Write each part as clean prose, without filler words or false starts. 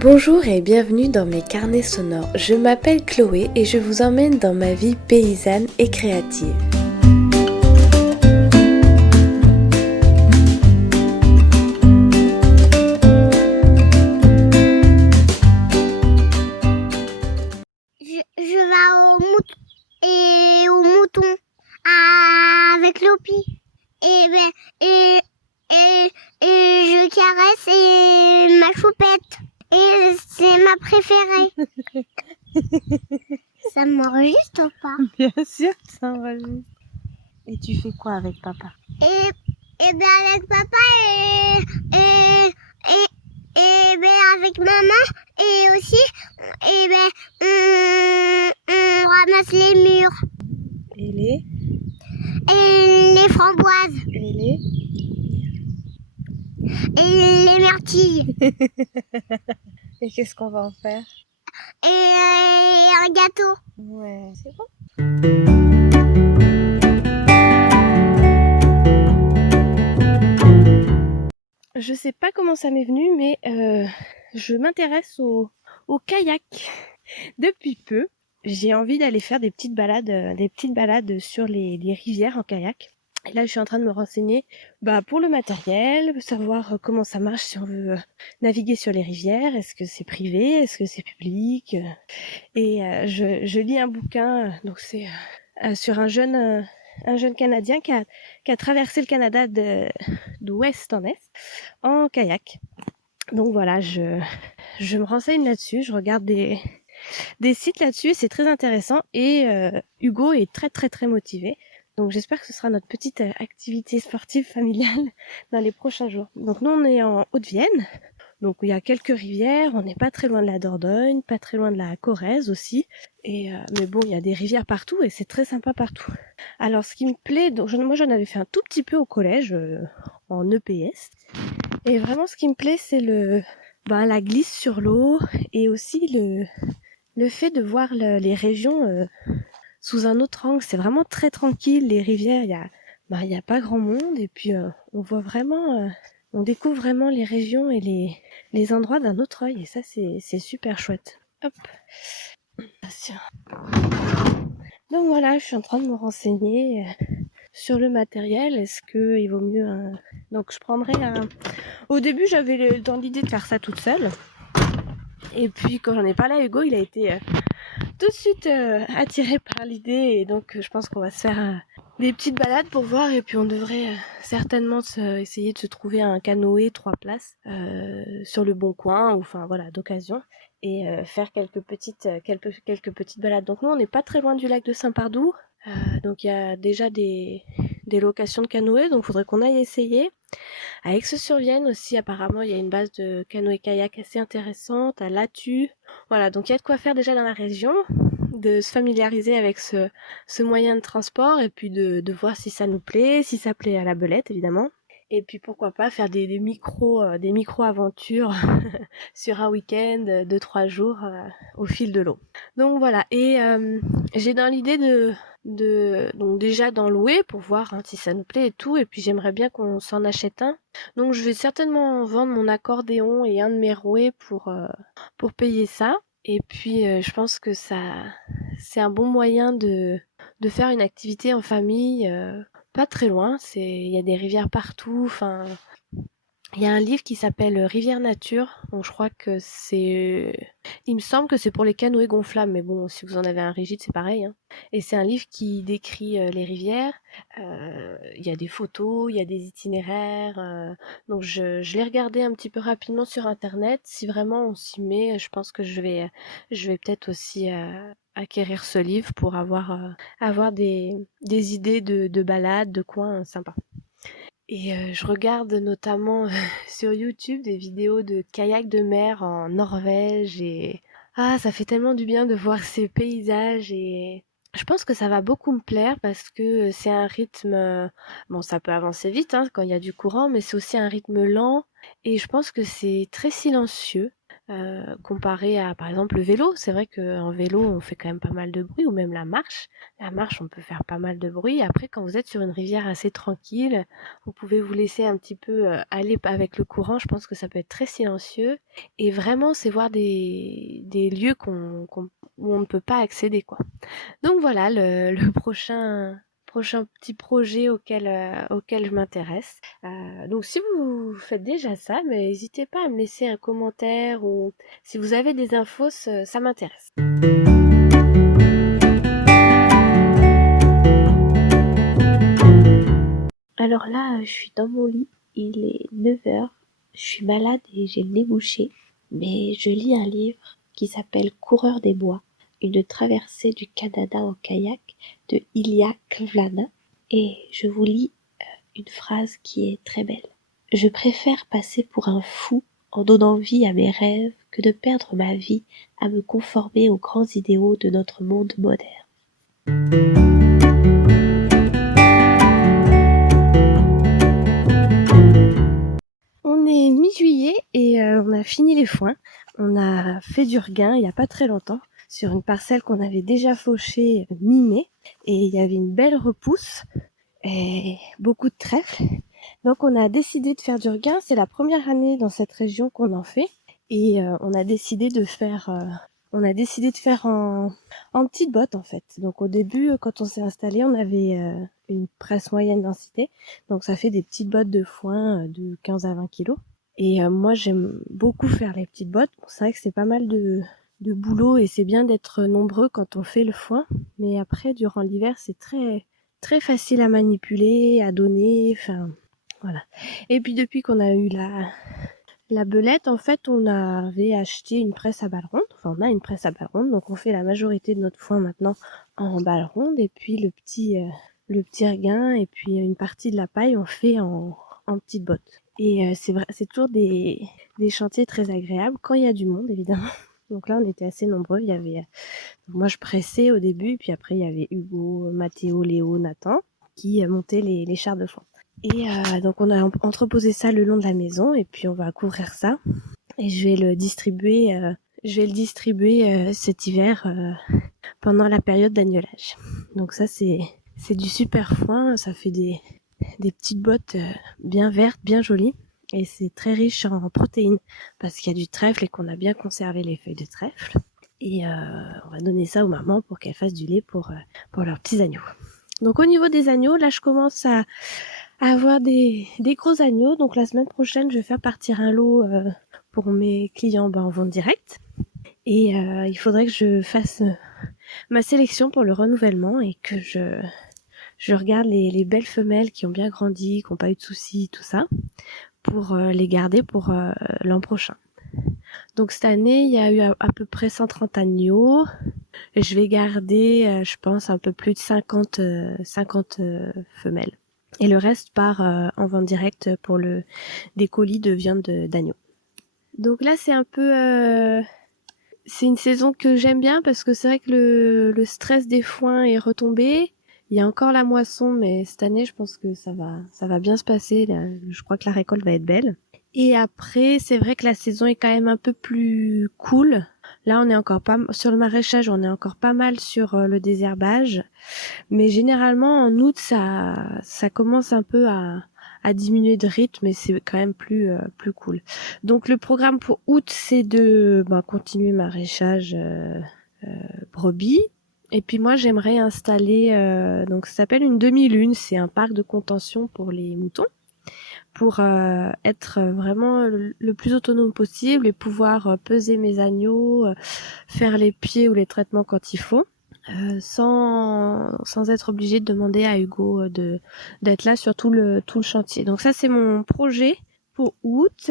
Bonjour et bienvenue dans mes carnets sonores. Je m'appelle Chloé et je vous emmène dans ma vie paysanne et créative. Je vais au mouton avec Lopi et je caresse ma choupette et c'est ma préférée. Ça m'enregistre ou pas? Bien sûr que ça enregistre. Et tu fais quoi avec papa? Et ben avec papa et ben avec maman et aussi et ben on ramasse les murs Et les framboises et les myrtilles Et qu'est-ce qu'on va en faire? et un gâteau. Ouais, c'est bon. Je sais pas comment ça m'est venu, mais je m'intéresse au kayak depuis peu. J'ai envie d'aller faire des petites balades sur les rivières en kayak. Et là, je suis en train de me renseigner pour le matériel, savoir comment ça marche si on veut naviguer sur les rivières. Est-ce que c'est privé? Est-ce que c'est public? Et je lis un bouquin, donc c'est sur un jeune Canadien qui a traversé le Canada d'ouest en est en kayak. Donc voilà, je me renseigne là-dessus, je regarde des sites là-dessus, c'est très intéressant et Hugo est très très très motivé. Donc j'espère que ce sera notre petite activité sportive familiale dans les prochains jours. Donc nous on est en Haute-Vienne, donc il y a quelques rivières, on n'est pas très loin de la Dordogne, pas très loin de la Corrèze aussi. Et mais bon, il y a des rivières partout et c'est très sympa partout. Alors ce qui me plaît, donc moi j'en avais fait un tout petit peu au collège en EPS. Et vraiment ce qui me plaît c'est la glisse sur l'eau et aussi le fait de voir les régions sous un autre angle. C'est vraiment très tranquille, les rivières, il y a pas grand monde et puis on voit vraiment on découvre vraiment les régions et les endroits d'un autre œil et ça c'est super chouette. Hop. Donc voilà, je suis en train de me renseigner sur le matériel. Est-ce que il vaut mieux donc je prendrais au début j'avais dans l'idée de faire ça toute seule. Et puis quand j'en ai parlé à Hugo, il a été tout de suite attiré par l'idée et donc je pense qu'on va se faire des petites balades pour voir et puis on devrait certainement essayer de se trouver un canoë 3 places sur le bon coin ou enfin voilà d'occasion et faire quelques petites balades. Donc nous on n'est pas très loin du lac de Saint-Pardoux, donc il y a déjà des locations de canoë, donc faudrait qu'on aille essayer. À Aix-sur-Vienne aussi, apparemment, il y a une base de canoë-kayak assez intéressante, à Lathu. Voilà, donc il y a de quoi faire déjà dans la région, de se familiariser avec ce moyen de transport et puis de voir si ça nous plaît, si ça plaît à la belette évidemment. Et puis pourquoi pas faire des micro-aventures sur un week-end de 3 jours au fil de l'eau. Donc voilà, et j'ai dans l'idée donc déjà d'en louer pour voir si ça nous plaît et tout, et puis j'aimerais bien qu'on s'en achète un. Donc je vais certainement vendre mon accordéon et un de mes rouets pour payer ça. Et puis je pense que c'est un bon moyen de faire une activité en famille, pas très loin. Il y a des rivières partout. Enfin, il y a un livre qui s'appelle Rivière Nature. Donc je crois que il me semble que c'est pour les canoës gonflables, mais bon, si vous en avez un rigide, c'est pareil, hein. Et c'est un livre qui décrit les rivières. Il y a des photos, il y a des itinéraires. Donc je l'ai regardé un petit peu rapidement sur Internet. Si vraiment on s'y met, je pense que je vais peut-être aussi acquérir ce livre pour avoir des idées de balades, de coins sympas. Et je regarde notamment sur YouTube des vidéos de kayak de mer en Norvège et ça fait tellement du bien de voir ces paysages et je pense que ça va beaucoup me plaire parce que c'est un rythme bon ça peut avancer vite quand il y a du courant mais c'est aussi un rythme lent et je pense que c'est très silencieux. comparé à, par exemple, le vélo. C'est vrai qu'en vélo, on fait quand même pas mal de bruit, ou même la marche. La marche, on peut faire pas mal de bruit. Après, quand vous êtes sur une rivière assez tranquille, vous pouvez vous laisser un petit peu aller avec le courant. Je pense que ça peut être très silencieux. Et vraiment, c'est voir des lieux où on ne peut pas accéder, quoi. Donc voilà, le prochain petit projet auquel je m'intéresse. Donc si vous faites déjà ça, mais n'hésitez pas à me laisser un commentaire ou si vous avez des infos, ça m'intéresse. Alors là, je suis dans mon lit, il est 9 heures, je suis malade et j'ai le nez bouché, mais je lis un livre qui s'appelle Coureur des bois, une traversée du Canada en kayak de Ilya Kvlana, et je vous lis une phrase qui est très belle. Je préfère passer pour un fou en donnant vie à mes rêves que de perdre ma vie à me conformer aux grands idéaux de notre monde moderne. On est mi-juillet et on a fini les foins. On a fait du regain il n'y a pas très longtemps sur une parcelle qu'on avait déjà fauchée mi-mai et il y avait une belle repousse et beaucoup de trèfle. Donc on a décidé de faire du regain. C'est la première année dans cette région qu'on en fait et on a décidé de faire en petites bottes en fait. Donc au début, quand on s'est installé, on avait une presse moyenne densité. Donc ça fait des petites bottes de foin de 15 à 20 kilos. Et moi j'aime beaucoup faire les petites bottes. Bon, c'est vrai que c'est pas mal de boulot et c'est bien d'être nombreux quand on fait le foin. Mais après, durant l'hiver, c'est très, très facile à manipuler, à donner. Enfin, voilà. Et puis depuis qu'on a eu la belette, en fait, on avait acheté une presse à balles rondes. Enfin, on a une presse à balles rondes, donc on fait la majorité de notre foin maintenant en balles rondes. Et puis le petit regain et puis une partie de la paille, on fait en petites bottes. Et c'est vrai, c'est toujours des chantiers très agréables quand il y a du monde, évidemment. Donc là, on était assez nombreux. Il y avait, moi, je pressais au début, puis après, il y avait Hugo, Mathéo, Léo, Nathan qui montaient les chars de foin. Et donc on a entreposé ça le long de la maison et puis on va couvrir ça et je vais le distribuer cet hiver pendant la période d'agnelage. Donc ça c'est du super foin, ça fait des petites bottes bien vertes, bien jolies et c'est très riche en protéines parce qu'il y a du trèfle et qu'on a bien conservé les feuilles de trèfle et on va donner ça aux mamans pour qu'elles fassent du lait pour leurs petits agneaux. Donc au niveau des agneaux, là je commence à avoir des gros agneaux. Donc la semaine prochaine, je vais faire partir un lot pour mes clients en vente directe. Et il faudrait que je fasse ma sélection pour le renouvellement et que je regarde les belles femelles qui ont bien grandi, qui n'ont pas eu de soucis, tout ça, pour les garder pour l'an prochain. Donc cette année, il y a eu à peu près 130 agneaux. Et je vais garder, je pense, un peu plus de 50 femelles. Et le reste part en vente directe pour des colis de viande d'agneau. Donc là, c'est un peu... c'est une saison que j'aime bien parce que c'est vrai que le stress des foins est retombé. Il y a encore la moisson, mais cette année, je pense que ça va bien se passer. Là, je crois que la récolte va être belle. Et après, c'est vrai que la saison est quand même un peu plus cool. Là, on est encore pas sur le maraîchage, on est encore pas mal sur le désherbage. Mais généralement, en août, ça commence un peu à diminuer de rythme et c'est quand même plus cool. Donc, le programme pour août, c'est de continuer maraîchage brebis. Et puis moi, j'aimerais installer, donc ça s'appelle une demi-lune, c'est un parc de contention pour les moutons pour être vraiment le plus autonome possible et pouvoir peser mes agneaux, faire les pieds ou les traitements quand il faut, sans être obligée de demander à Hugo d'être là sur tout le chantier. Donc ça, c'est mon projet pour août.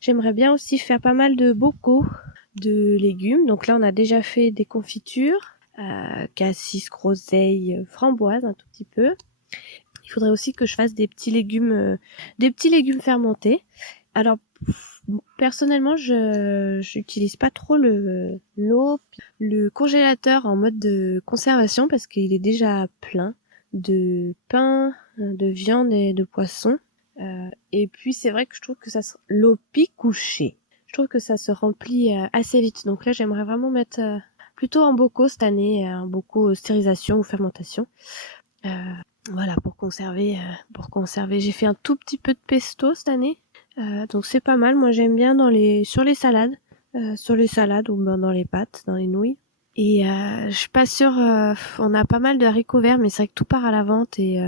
J'aimerais bien aussi faire pas mal de bocaux de légumes. Donc là, on a déjà fait des confitures, cassis, groseille, framboise un tout petit peu. Il faudrait aussi que je fasse des petits légumes fermentés. Alors personnellement, je n'utilise pas trop l'eau, le congélateur en mode de conservation parce qu'il est déjà plein de pain, de viande et de poisson. Et puis c'est vrai que je trouve que l'eau pique couchée. Je trouve que ça se remplit assez vite. Donc là, j'aimerais vraiment mettre plutôt en bocaux cette année, en bocaux stérilisation ou fermentation. Voilà, pour conserver. J'ai fait un tout petit peu de pesto cette année. Donc c'est pas mal. Moi, j'aime bien sur les salades. Ou ben dans les pâtes, dans les nouilles. Et je suis pas sûre, on a pas mal de haricots verts, mais c'est vrai que tout part à la vente et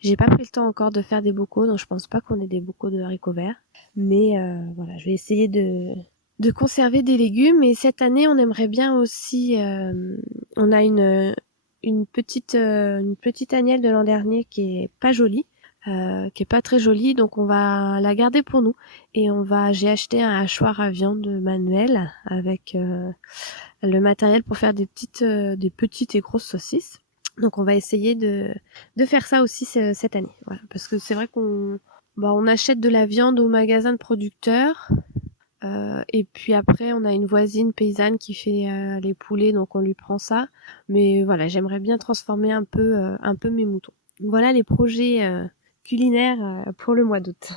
j'ai pas pris le temps encore de faire des bocaux, donc je pense pas qu'on ait des bocaux de haricots verts. Mais voilà, je vais essayer de conserver des légumes. Et cette année, on aimerait bien aussi, on a une petite agnelle de l'an dernier qui est pas jolie. Qui est pas très jolie, donc on va la garder pour nous. Et j'ai acheté un hachoir à viande manuel avec le matériel pour faire des petites et grosses saucisses. Donc on va essayer de faire ça aussi cette année. Voilà, parce que c'est vrai on achète de la viande au magasin de producteurs. Et puis après, on a une voisine paysanne qui fait les poulets, donc on lui prend ça. Mais voilà, j'aimerais bien transformer un peu mes moutons. Voilà les projets culinaires pour le mois d'août.